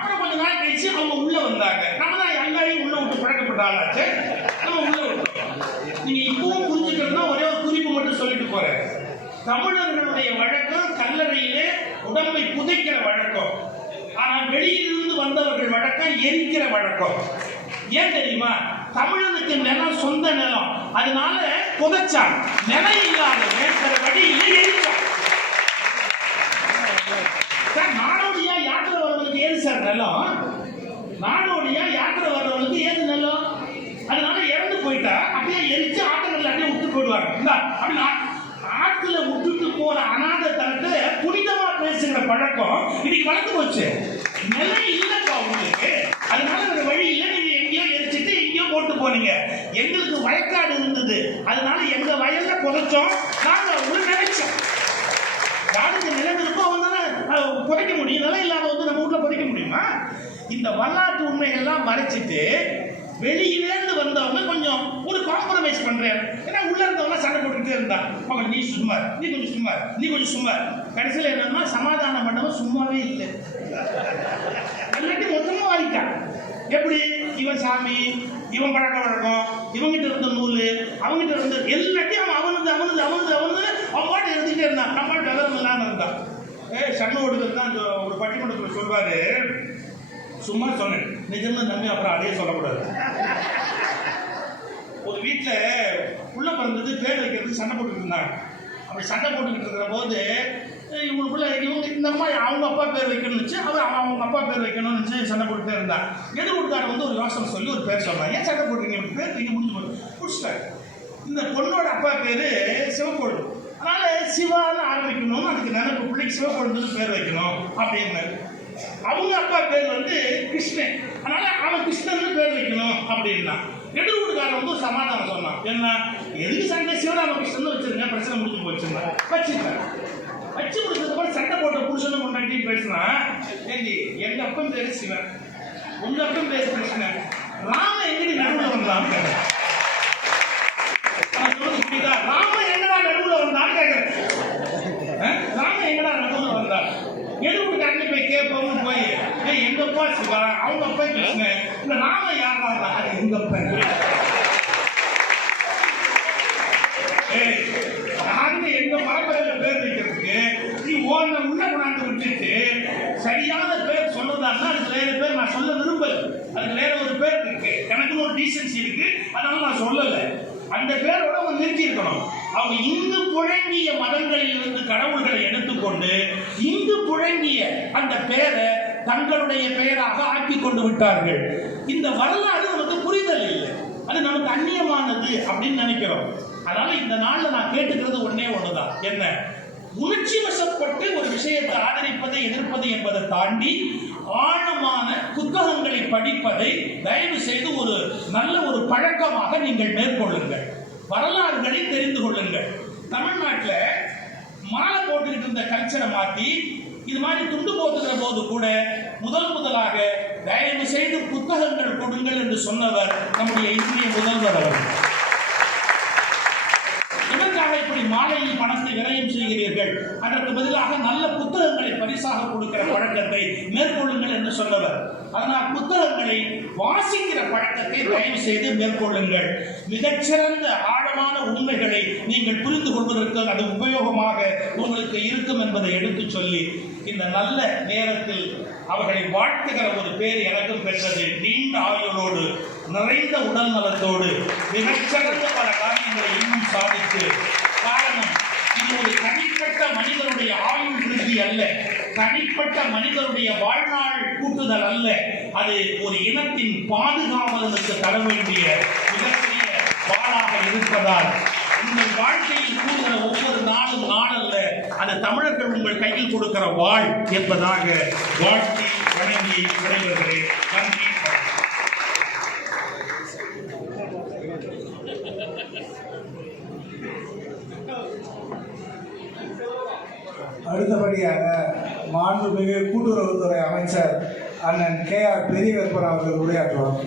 அப்புறம் கொஞ்ச நாள் கழிச்சு அவங்க உள்ள வந்தாங்க. நம்ம தான் எல்லாரையும் உள்ள விட்டு பழக்கப்பட்ட ஆளாச்சு. நம்ம உள்ள விட்டோம் நீங்க இப்பவும் புரிஞ்சுக்கிறதுனா ஒரே ஒரு குறிப்பு மட்டும் சொல்லிட்டு போறேன். தமிழர்களுடைய வழக்கம் கல்லறையிலே உடம்பை புதைக்கிற வழக்கம். ஆனால் வெளியிலிருந்து வந்தவர்கள் வழக்கம் எரிக்கிற வழக்கம். ஏன் தெரியுமா? தமிழனுக்கு நிலம் சொந்த நிலம். அதனால புதைச்சான். நிலம் இல்லாத வேற வழியில எரிச்சான். நானும் நாடோடியா யாத்திரை வர்றவங்களுக்கு ஏது சார் நிலம் நாடோடியா யாத்திரை வர்றவங்களுக்கு ஏது நிலம் அதனால இறந்து போயிட்டா அப்படியே எரிச்சு ஆட்டங்கள் அப்படியே விட்டு போயிடுவாங்க. இந்தா அப்படின்னா ஆற்றுல விட்டுட்டு போற அநாத தரத்தை புனிதமா பேசுகிற பழக்கம் இன்னைக்கு வளர்ந்து போச்சு. நிலம் இல்லைப்பா உங்களுக்கு. அதனால ஒரு வழி இல்லை. நீங்க எங்கேயோ எரிச்சிட்டு எங்கேயோ போட்டு போனீங்க. எங்களுக்கு வயக்காடு இருந்தது. அதனால எங்க வயல்ல புதைச்சோம். நாங்க ஒரு நினைச்சோம். யாருக்கு நிலம் இருக்கோ அவங்க தானே புதைக்க முடியும். நிலம் இல்லாம தெரியுமா? இந்த வரலாற்று உண்மைகள்லாம் மறைச்சிட்டு வெளியிலேருந்து வந்தவங்க கொஞ்சம் ஒரு காம்ப்ரமைஸ் பண்றேன். ஏன்னா உள்ள இருந்தவங்க சண்டை போட்டுக்கிட்டே இருந்தான் அவங்க நீ சும்மா நீ கொஞ்சம் சும்மா நீ கொஞ்சம் சும்மா கடைசியில் என்னன்னா சமாதானம் பண்ணவன் சும்மாவே இல்லை. அல்லாட்டி மொத்தமாக வாங்கிட்டான். எப்படி? இவன் சாமி இவன் பழக்க வழக்கம் இவங்கிட்ட இருந்த நூல் அவங்கிட்ட இருந்த எல்லாத்தையும் அவன் அவனுது அவனுது அவனுது அவனு அவன் பாட்டு எழுதிட்டே இருந்தான். நம்ம விவரம் இருந்தான். ஏ ஓடுதல் தான் இந்த ஒரு பட்டிமன்றத்தில் சொல்வார். சும்மா சொன்னேன். நிஜம்னு நம்பி அப்புறம் அதே சொல்லக்கூடாது. ஒரு வீட்டில் உள்ளே பிறந்தது பேர் வைக்கிறதுக்கு சண்டை போட்டுக்கிட்டு இருந்தாங்க. அப்படி சண்டை போட்டுக்கிட்டு இருக்கிற போது இவங்களுக்குள்ள இவங்க இந்த அம்மா அவங்க அப்பா பேர் வைக்கணும்னு வச்சு அவர் அவன் அவங்க அப்பா பேர் வைக்கணும்னு வச்சு சண்டை போட்டுட்டே இருந்தான் எது கொடுத்தாரு வந்து ஒரு யோசனை சொல்லி ஒரு பேர் சொன்னான் ஏன் சண்டை போட்டுருக்கீங்க பேர் வைக்க முடிஞ்சு போச்சு பிடிச்சிட்டாரு. இந்த பொண்ணோட அப்பா பேர் சிவக்கோடு. அதனால சிவான்னு ஆரம்பிக்கணும்னு அதுக்கு நினைப்பு பிள்ளைக்கு சிவகுழந்தைன்னு பேர் வைக்கணும் அப்படின்னாரு. அவங்க அப்பா பேர் வந்து கிருஷ்ணன். அதனால அவன் கிருஷ்ணன் பேர் வைக்கணும் அப்படின்னா எதிர் வீட்டுக்காரன் வந்து சமாதானம் சொன்னான். என்ன? எதுக்கு சண்டை? சிவராமகிருஷ்ணன் வச்சிருங்க பிரச்சனை முடிஞ்சு போச்சுன்னா. வச்சுருக்காங்க வச்சு முடிச்சதுக்கப்புறம் சண்டை போட்ட புருஷனும் முன்னாடி பேசினா ஏண்டி எங்க அப்பன் பேர் சிவன். உங்க அப்பன் பேர் கிருஷ்ணன். ராம எங்கடி நடுவில் வந்தான் கேட்டேன். அவன் சொல்றது புரியுதா? ராம எங்கடா நடுவுல வந்தான்னு கேட்கிறேன் அஹ்? ராம எங்கடா நடுவுல வந்தான் எதுக்கு கண்ணு போய் கேட்போம்னு போய்? ஏய் எங்க அப்பா சிவா அவங்க அப்பா கிருஷ்ணன் இந்த ராம யாரா அது எங்க அப்பா ஏய் நாங்க எங்க பரம்பரையில பேர் வைக்கிறதுக்கு நீ ஓன உள்ள கொண்டாந்து விட்டுட்டு சரியான பேர் சொல்லதான்னா அதுக்கு வேற பேர் நான் சொல்ல விரும்பல. அதுக்கு வேற ஒரு பேர் இருக்கு. எனக்குன்னு ஒரு டீசன்சி இருக்கு. அதனால நான் சொல்லலை. அந்த பேரோட அவங்க நிறுத்தி இருக்கணும் அவங்க இந்து புழங்கிய மதங்களில் இருந்து கடவுள்களை எடுத்துக்கொண்டு இந்து அந்த பெயரை தங்களுடைய பெயராக ஆக்கி கொண்டு விட்டார்கள். இந்த வரலாறு நமக்கு புரிதல் இல்லை. அது நமக்கு அந்நியமானது அப்படின்னு நினைக்கிறோம். அதனால இந்த நாள்ல நான் கேட்டுக்கிறது ஒன்னே ஒண்ணுதான். என்ன? உணர்ச்சி வசப்பட்டு ஒரு விஷயத்தை ஆதரிப்பதை எதிர்ப்பது என்பதை தாண்டி ஆழமான புத்தகங்களை படிப்பதை தயவு செய்து ஒரு நல்ல ஒரு பழக்கமாக நீங்கள் மேற்கொள்ளுங்கள். வரலாறுகளை தெரிந்து கொள்ளுங்கள். தமிழ்நாட்டில் மாலை போட்டுக்கிட்டு இருந்த கல்ச்சரை மாற்றி இது மாதிரி துண்டு போட்டுகிற போது கூட முதல் முதலாக தயவு செய்து புத்தகங்கள் கொடுங்கள் என்று சொன்னவர் நம்முடைய இந்திய முதல்வர் அவர்கள். அதற்கு பதிலாக நல்ல புத்தகங்களை பரிசாக கொடுக்கிற பழக்கத்தை மேற்கொள்ளுங்கள் என்று சொன்னவர். அதனால் புத்தகங்களை வாசிக்கிற பழக்கத்தை தயவு செய்து மேற்கொள்ளுங்கள். மிகச்சிறந்த ஆழமான உண்மைகளை நீங்கள் புரிந்து கொள்வதற்கு அது உபயோகமாக உங்களுக்கு இருக்கும் என்பதை எடுத்துச் சொல்லி இந்த நல்ல நேரத்தில் அவர்களை வாழ்த்துகிற ஒரு பேர் எனக்கும் பெற்றது. நீண்ட ஆயுளோடு நிறைந்த உடல் நலத்தோடு மிகச்சிறந்த பல காரியங்களை இன்னும் சாதித்து காரணம் இது ஒரு தனிப்பட்ட மனிதனுடைய ஆயுள் விருத்தி அல்ல. தனிப்பட்ட மனிதனுடைய வாழ்நாள் கூட்டுதல் அல்ல. அது ஒரு இனத்தின் பாதுகாவலனுக்கு தர வேண்டிய மிகப்பெரிய வாளாக இருப்பதால் உங்கள் வாழ்க்கையில் கூடுகிற ஒவ்வொரு நாளும் நாளல்ல அது தமிழர்கள் உங்கள் கையில் கொடுக்கிற வாழ் என்பதாக வாழ்த்தி வணங்கி விடைபெறுகிறேன். நன்றி மாண்புமிகு கூட்டுறவுத்துறை அமைச்சர் அண்ணன் கே ஆர் பெரியகற்பன் அவர்கள் உரையாற்றுவார்.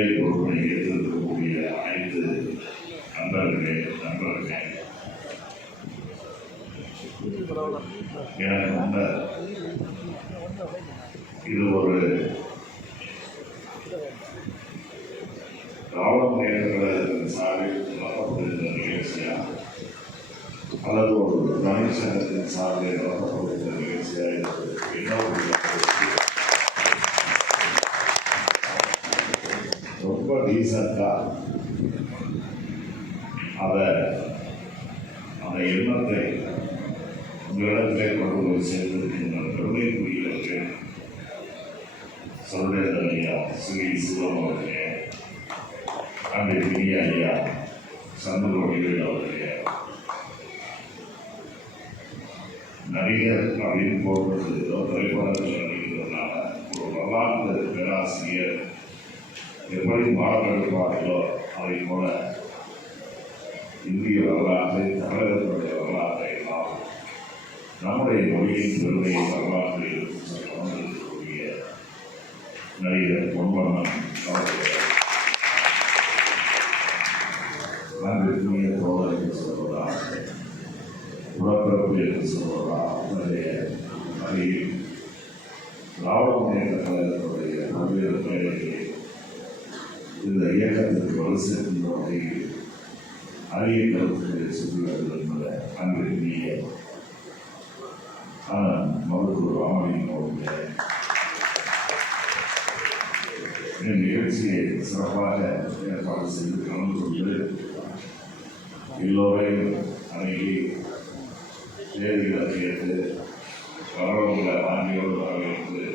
முன்னிலை பொறுப்பை ஏற்றிருக்கக்கூடிய அனைத்து நண்பர்களே நண்பர்களே. எனக்கு முன்னர் இது ஒரு காலம் நேரத்தில் சார்பில் நடத்தப்படுகின்ற நிகழ்ச்சியா? அல்லது ஒரு தமிழ் சங்கத்தின் சார்பில் நடத்தப்படுகின்ற நிகழ்ச்சியா? என்பது என்ன ரொம்ப டீசெண்டாக அதை அந்த எண்ணத்தை உங்களிடத்திலே கொண்டு போய் சேர்ந்திருக்கின்ற பெருமைக்குரியவர்கள் சொல்றது ஐயா ஸ்ரீ சிவம் அவர்களே அந்த பெரிய ஐயா சந்திரோடிகள் அவர்களே நடிகர் அப்படின்னு போடுறது ஏதோ திரைப்படத்தில் நடிக்கிறதுனால ஒரு வரலாற்று பேராசிரியர் எப்படி பாடமெடுப்பார்களோ அதை போல இந்திய வரலாற்றை தமிழகத்துடைய வரலாற்றை எல்லாம் நம்முடைய மொழியின் பெருமையை வரலாற்றில் எடுத்து நடிகர் பொன்வண்ணன் அவர்கள். அன்பிற்குரிய தோழர் என்று சொல்வதா உடற்பிறப்பு என்று சொல்வதா அவருடைய அருகில் திராவிட முன்னேற்ற கழகத்துடைய பல்வேறு பெயர்களை இந்த இயக்கத்திற்கு வலு சேர்க்கின்ற வகையில் அரிய கருத்துக்களை சொல்லுகிறது என்பதை அன்பிற்குரிய மருத்துவர் ராமலிங்கம் அவர்களே இந்த நிகழ்ச்சியை சிறப்பாக ஏற்பாடு செய்து கலந்து கொண்டு எல்லோரையும் அணுகி தேதிகளை கேட்டு வரவங்களை ஆண்டியோடு வரவேற்று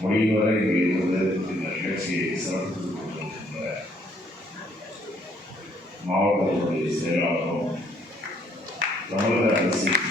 முடிவரை இங்கே இருந்து இந்த நிகழ்ச்சியை சிறப்பு கொண்டிருக்கின்ற மாவட்டத்தினுடைய செயலாளரும் தமிழக அரசின்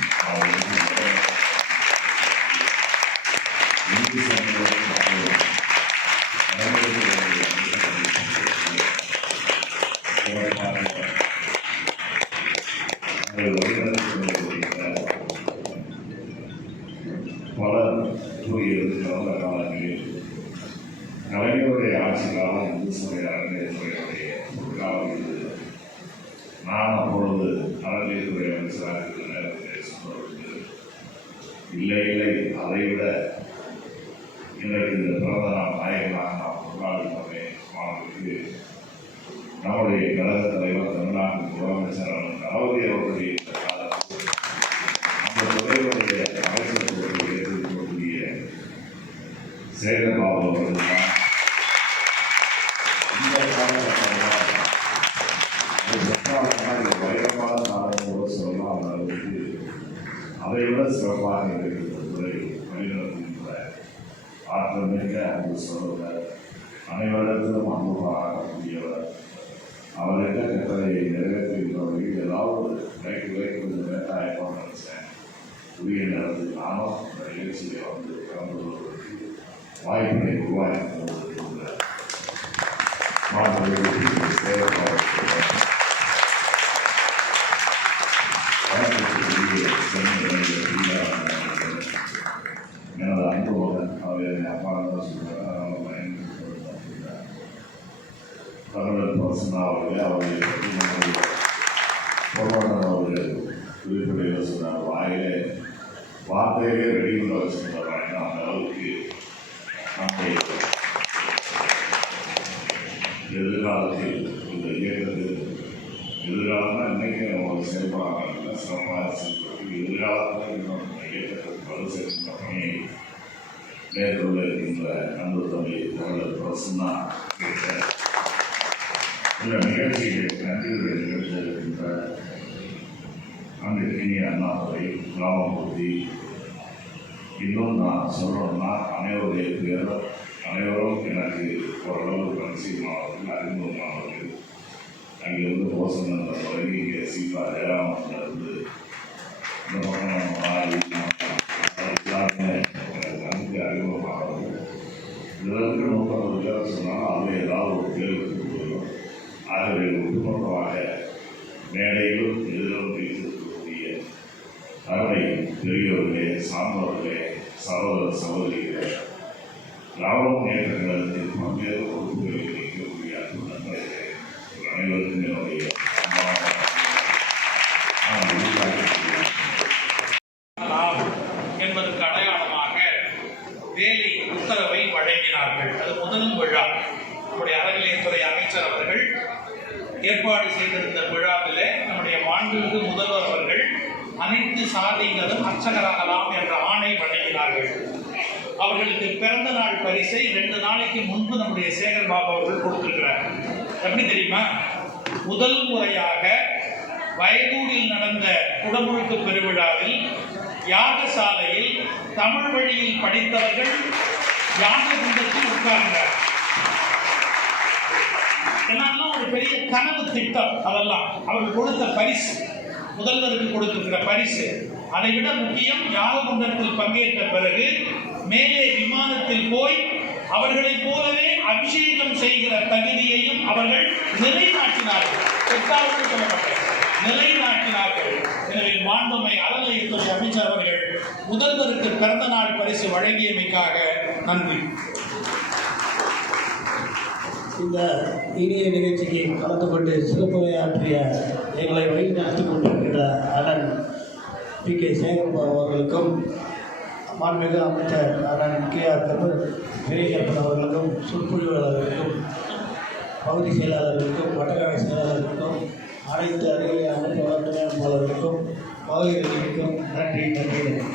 அப்பொழுது அறநிலையத்துறை அமைச்சராக இருக்கிற நேரத்தில் சொன்னவருக்கு இல்லை இல்லை அதை விட இன்றைக்கு இந்த பிறந்த நாள் நாயகனாக நாம் கொண்டாடுகிறோமே மாணவர்களுக்கு நம்முடைய கழக தலைவர் தமிழ்நாட்டின் முதலமைச்சர் அண்ணன் தளபதி அவர்களுடைய இந்த காலத்தில் அந்த துறையுடைய அமைச்சர் பொறுப்பை ஏற்றுக்கொள்ளக்கூடிய சேகர்பாபு அவர்கள் தான் இந்த காலகட்டத்தில் ஒரு பிரச்சாரமாக இந்த வைரமான காலம் கூட சொல்லலாம் அந்த அளவுக்கு அதை விட சிறப்பாக இருக்கிற துறை வழிநடத்துகின்ற ஆற்றல் மிக்க அன்பு சொல்லுவர் அனைவரிடத்திலும் அன்பு கூடியவர் அவர்கிட்ட கட்டளையை நிறைவேற்றுகின்றவர்கள் ஏதாவது லைட் லைட் கொஞ்சம் லேட்டாக ஆயிப்போம்னு உரிய நேரத்தில் நானும் இந்த நிகழ்ச்சியை வந்து கலந்து கொள்வதற்கு வாய்ப்பினை உருவாக்கி கொண்டிருக்கின்ற அவர்கள் சொன்னார் வாயிலே வார்த்தையிலே வெளியுள்ள வச்சுருந்தாங்க அந்த அளவுக்கு எதிர்காலத்தில் இந்த இயக்கத்தில் எதிர்காலம்னா இன்னைக்கு அவங்க செயல்படாங்க சிறப்பாக செயல்பட்டு எதிர்காலத்தில் இன்னும் இந்த இயக்கத்திற்கு வலு சேர்க்கின்ற பணியை மேற்கொள்ள இருக்கின்ற அன்பு தம்பி தமிழர் பிரசன்னா கேட்ட இந்த நிகழ்ச்சியை நன்றியுரை நிகழ்ச்சியிருக்கின்ற அன்றைய அண்ணாதுரை ராமமூர்த்தி இன்னும் நான் சொல்லணும்னா அனைவருடைய பேர் அனைவரும் எனக்கு ஓரளவு பரிசீலமானவர்கள் அறிமுகமானவர்கள். வந்து போசனன் தொடங்கி இங்கே சீதா ஜெயராமன்லேருந்து இந்த பக்கம் நம்ம எல்லாருமே எனக்கு நன்கு முப்பது பேர் சொன்னால் அதில் ஏதாவது ஒரு கேள்வி கொடுக்கணும். ஆகவே ஒட்டுமொத்தமாக மேடையிலும் அருமை பெரியவர்களே சார்ந்தவர்களே சகோதர சகோதரிகளே திராவிட முன்னேற்ற கழகத்தில் பல்வேறு பொறுப்புகளில் இருக்கக்கூடிய அன்பு நண்பர்களே அனைவருக்கும் என்னுடைய என்பதற்கு அடையாளமாக வேலை உத்தரவை வழங்கினார்கள். அது முதல் விழா. நம்முடைய அறநிலையத்துறை அமைச்சர் அவர்கள் ஏற்பாடு செய்திருந்த விழாவிலே நம்முடைய மாண்புமிகு முதல்வர் அவர்கள் அனைத்து சாதியினரும் அர்ச்சகராகலாம் என்ற ஆணை வழங்கினார்கள் அவர்களுக்கு பிறந்த நாள் பரிசை ரெண்டு நாளைக்கு முன்பு நம்முடைய சேகர் பாபு அவர்கள் கொடுத்திருக்கிறார். எப்படி தெரியுமா? முதல் முறையாக வயதூரில் நடந்த குடமுழுக்கு பெருவிழாவில் யாகசாலையில் தமிழ் வழியில் படித்தவர்கள் யாக குண்டத்தில் உட்கார்ந்தார். என்னெல்லாம் ஒரு பெரிய கனவு திட்டம் அதெல்லாம். அவர்கள் கொடுத்த பரிசு. முதல்வருக்கு கொடுத்திருக்கிற பரிசு. அதை விட முக்கியம் யாககுண்டத்தில் பங்கேற்ற பிறகு மேலே விமானத்தில் போய் அவர்களைப் போலவே அபிஷேகம் செய்கிற தகுதியையும் அவர்கள் நிலைநாட்டினார்கள். எட்டாவது சொல்லப்பட்டது. நிலைநாட்டினார்கள். எனவே மாண்புமை அறநிலையத்துறை அமைச்சர் அவர்கள் முதல்வருக்கு பிறந்த நாள் பரிசு வழங்கியமைக்காக நன்றி. இந்த இனிய நிகழ்ச்சிக்கு கலந்து கொண்டு சிறப்புரையாற்றிய எங்களை வழிநடத்தி கொண்டிருக்கின்ற அரண் பி கே சேகர்பாபு அவர்களுக்கும் மாண்புமிகு அமைச்சர் அண்ணன் கே ஆர் கரும பெரியப்பன் அவர்களுக்கும் சொற்பொழிவாளர்களுக்கும் பகுதி செயலாளர்களுக்கும் வட்டக்கலை செயலாளர்களுக்கும் அனைத்து அருகிலே அமைப்பு வளர்ச்சியாளர்களுக்கும் பகுதிகளுக்கும் நன்றி நன்றி நன்றி.